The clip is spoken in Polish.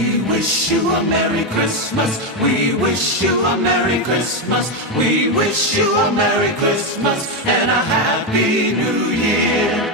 We wish you a Merry Christmas. We wish you a Merry Christmas. We wish you a Merry Christmas and a Happy New Year.